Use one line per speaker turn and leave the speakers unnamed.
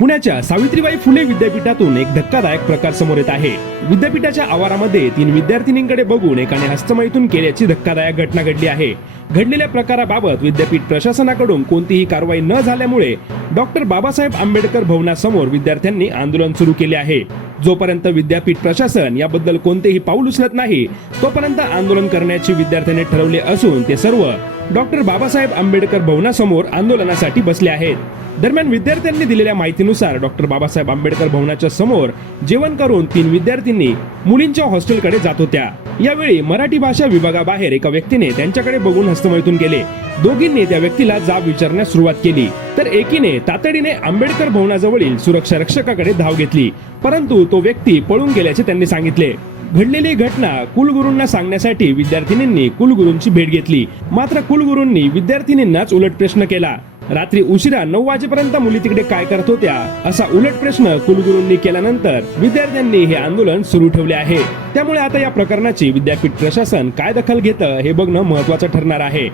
पुण्याच्या सावित्रीबाई फुले विद्यापीठातून एक धक्कादायक प्रकार समोर येत आहे. विद्यापीठाच्या आवारामध्ये तीन विद्यार्थिनींकडे बघून एकाने हस्तमैथून केल्याची धक्कादायक घटना घडली आहे. घडलेल्या प्रकाराबाबत विद्यापीठ प्रशासनाकडून कोणतीही कारवाई न झाल्यामुळे डॉक्टर बाबासाहेब आंबेडकर भवनासमोर विद्यार्थ्यांनी आंदोलन सुरू केले आहे. जोपर्यंत विद्यापीठ प्रशासन याबद्दल कोणतेही पाऊल उचलत नाही तोपर्यंत आंदोलन करण्याचे विद्यार्थ्यांनी ठरवले असून ते सर्व डॉक्टर बाबासाहेब आंबेडकर भवनासमोर आंदोलनासाठी बसले आहेत. दरम्यान विद्यार्थ्यांनी दिलेल्या माहितीनुसार डॉक्टर बाबासाहेब आंबेडकर भवनाच्या समोर जेवण करून तीन विद्यार्थ्यांनी मुलींच्या हॉस्टेलकडे जात होत्या. यावेळी मराठी भाषा विभागाबाहेर एका व्यक्तीने त्यांच्याकडे बघून हस्तमैथून केले. दोघींनी त्या व्यक्तीला जाब विचारण्यास सुरुवात केली. तर एकीने तातडीने आंबेडकर भवनाजवळील सुरक्षा रक्षकाकडे धाव घेतली. परंतु तो व्यक्ती पळून गेल्याचे त्यांनी सांगितले. घडलेली घटना कुलगुरूंना सांगण्यासाठी विद्यार्थिनींनी कुलगुरूंची भेट घेतली. मात्र कुलगुरूंनी विद्यार्थिनींनाच उलट प्रश्न केला. रात्री उशिरा नऊ वाजेपर्यंत मुली तिकडे काय करत होत्या? असा उलट प्रश्न कुलगुरूंनी केल्यानंतर विद्यार्थ्यांनी हे आंदोलन सुरू ठेवले आहे. त्यामुळे आता या प्रकरणाची विद्यापीठ प्रशासन काय दखल घेतं हे बघणं महत्वाचं ठरणार आहे.